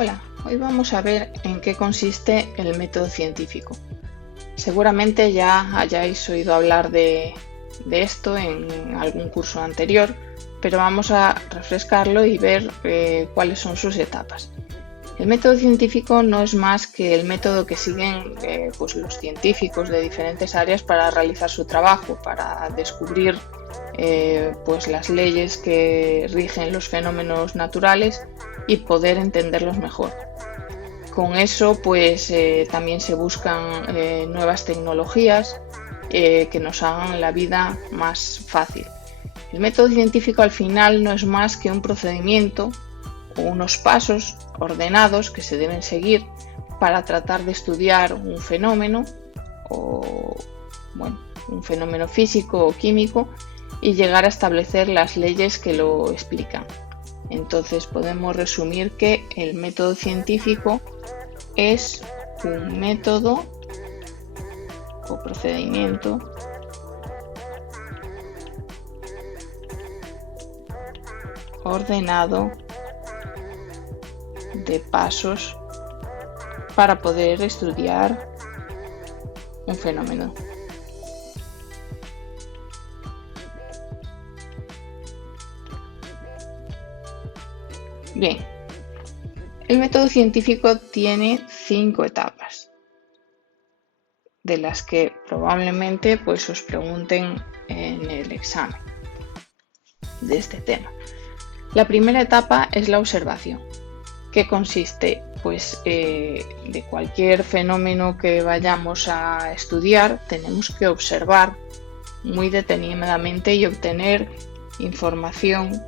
Hola, hoy vamos a ver en qué consiste el método científico. Seguramente ya hayáis oído hablar de esto en algún curso anterior, pero vamos a refrescarlo y ver cuáles son sus etapas. El método científico no es más que el método que siguen pues los científicos de diferentes áreas para realizar su trabajo, para descubrir pues las leyes que rigen los fenómenos naturales y poder entenderlos mejor. Con eso, pues también se buscan nuevas tecnologías que nos hagan la vida más fácil. El método científico al final no es más que un procedimiento o unos pasos ordenados que se deben seguir para tratar de estudiar un fenómeno o un fenómeno físico o químico y llegar a establecer las leyes que lo explican. Entonces podemos resumir que el método científico es un método o procedimiento ordenado de pasos para poder estudiar un fenómeno. Bien, el método científico tiene 5 etapas, de las que probablemente pues, os pregunten en el examen de este tema. La primera etapa es la observación, que consiste pues, de cualquier fenómeno que vayamos a estudiar, tenemos que observar muy detenidamente y obtener información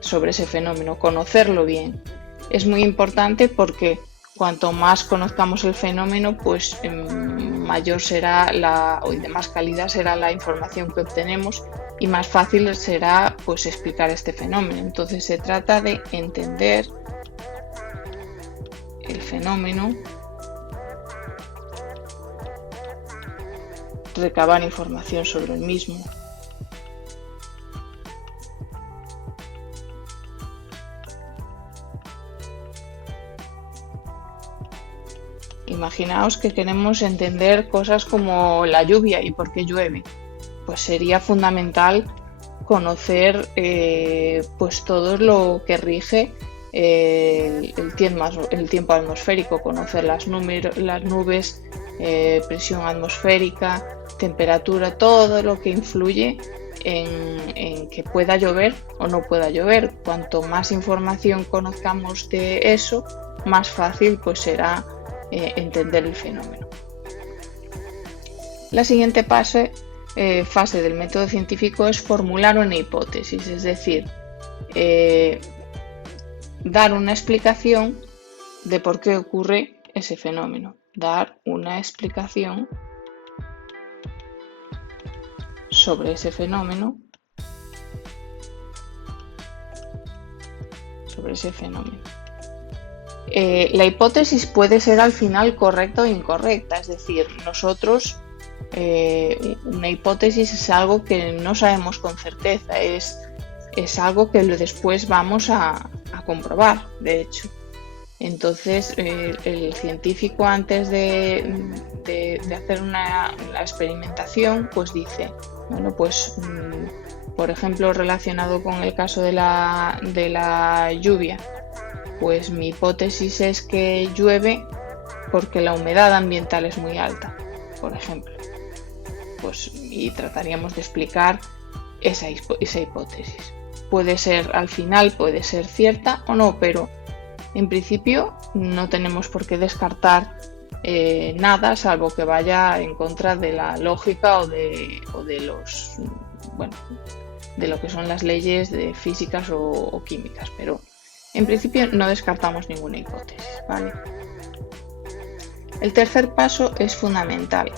sobre ese fenómeno, conocerlo bien. Es muy importante porque cuanto más conozcamos el fenómeno, pues mayor será o de más calidad será la información que obtenemos y más fácil será pues explicar este fenómeno. Entonces se trata de entender el fenómeno, recabar información sobre el mismo, imaginaos que queremos entender cosas como la lluvia y por qué llueve. Pues sería fundamental conocer pues todo lo que rige el tiempo atmosférico, conocer las nubes, presión atmosférica, temperatura, todo lo que influye en que pueda llover o no pueda llover. Cuanto más información conozcamos de eso, más fácil pues será entender el fenómeno. La siguiente fase del método científico es formular una hipótesis, es decir, dar una explicación de por qué ocurre ese fenómeno, dar una explicación sobre ese fenómeno, la hipótesis puede ser al final correcta o incorrecta, es decir, nosotros una hipótesis es algo que no sabemos con certeza, es algo que después vamos a comprobar, de hecho. Entonces, el científico antes de hacer la experimentación, pues dice, bueno, pues por ejemplo, relacionado con el caso de la lluvia, pues mi hipótesis es que llueve porque la humedad ambiental es muy alta, por ejemplo. Pues, y trataríamos de explicar esa hipótesis. Al final puede ser cierta o no, pero en principio no tenemos por qué descartar nada, salvo que vaya en contra de la lógica o de lo que son las leyes de físicas o químicas, pero en principio no descartamos ninguna hipótesis, ¿vale? El tercer paso es fundamental,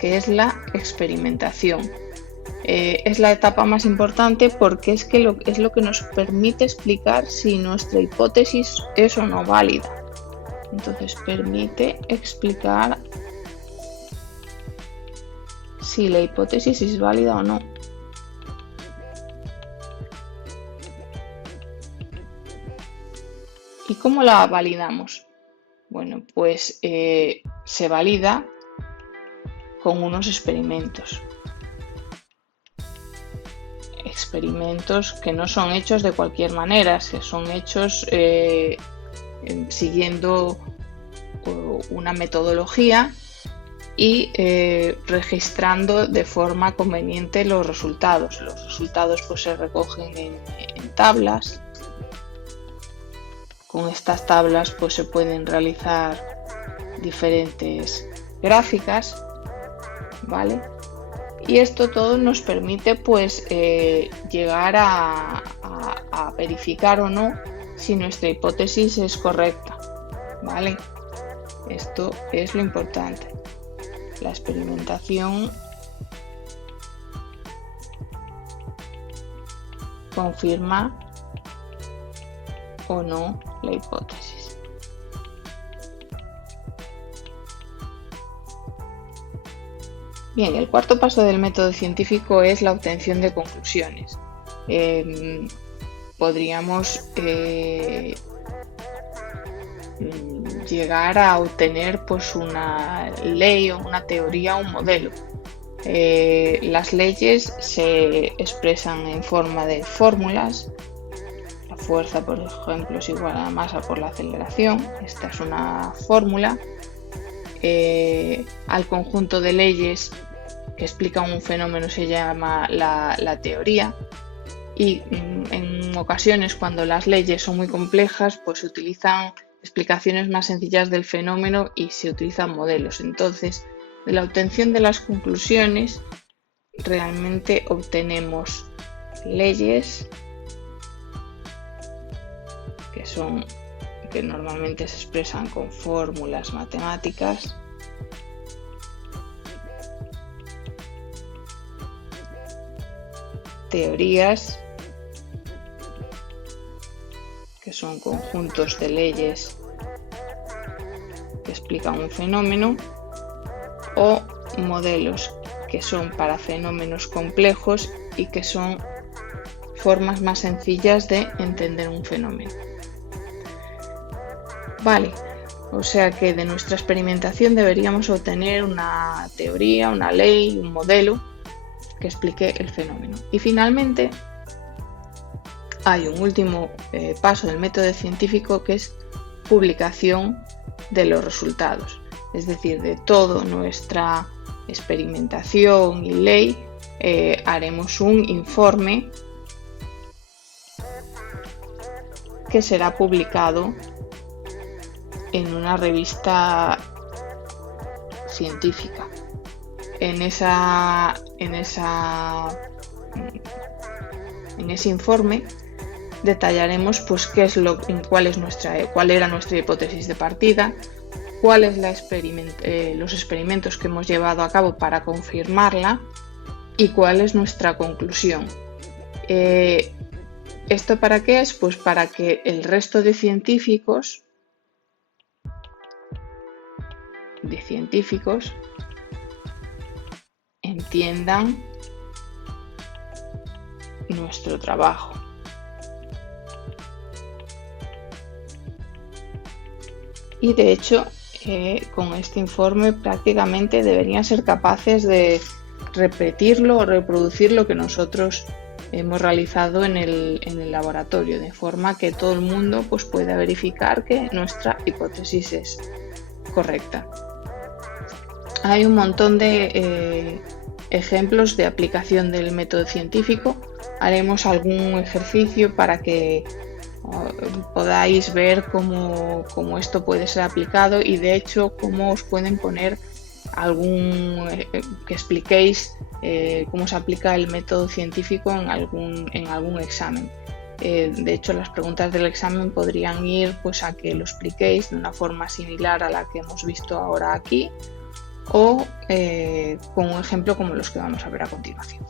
que es la experimentación. Es la etapa más importante porque es lo que nos permite explicar si nuestra hipótesis es o no válida. Entonces permite explicar si la hipótesis es válida o no. ¿Y cómo la validamos? Bueno, pues se valida con unos experimentos. Experimentos que no son hechos de cualquier manera, que son hechos siguiendo una metodología y registrando de forma conveniente los resultados. Los resultados pues se recogen en tablas. Con estas tablas pues se pueden realizar diferentes gráficas, ¿vale? Y esto todo nos permite pues llegar a verificar o no si nuestra hipótesis es correcta, ¿vale? Esto es lo importante. La experimentación confirma o no la hipótesis. Bien, el cuarto paso del método científico es la obtención de conclusiones. Podríamos llegar a obtener pues una ley o una teoría o un modelo. Las leyes se expresan en forma de fórmulas. La fuerza, por ejemplo, es igual a la masa por la aceleración. Esta es una fórmula. Al conjunto de leyes que explican un fenómeno se llama la teoría. Y en ocasiones, cuando las leyes son muy complejas, pues se utilizan explicaciones más sencillas del fenómeno y se utilizan modelos. Entonces, de la obtención de las conclusiones, realmente obtenemos leyes que normalmente se expresan con fórmulas matemáticas, teorías, que son conjuntos de leyes que explican un fenómeno, o modelos, que son para fenómenos complejos y que son formas más sencillas de entender un fenómeno. Vale, o sea que de nuestra experimentación deberíamos obtener una teoría, una ley, un modelo que explique el fenómeno. Y finalmente hay un último paso del método científico, que es publicación de los resultados. Es decir, de toda nuestra experimentación y ley haremos un informe que será publicado en una revista científica. En ese informe detallaremos pues cuál era nuestra hipótesis de partida, cuáles los experimentos que hemos llevado a cabo para confirmarla y cuál es nuestra conclusión. ¿Esto para qué es? Pues para que el resto de científicos entiendan nuestro trabajo. Y de hecho, con este informe prácticamente deberían ser capaces de repetirlo o reproducir lo que nosotros hemos realizado en el laboratorio, de forma que todo el mundo pues, pueda verificar que nuestra hipótesis es correcta. Hay un montón de ejemplos de aplicación del método científico. Haremos algún ejercicio para que podáis ver cómo esto puede ser aplicado y de hecho cómo os pueden poner que expliquéis cómo se aplica el método científico en algún examen. De hecho, las preguntas del examen podrían ir pues, a que lo expliquéis de una forma similar a la que hemos visto ahora aquí o con un ejemplo como los que vamos a ver a continuación.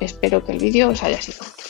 Espero que el vídeo os haya sido útil.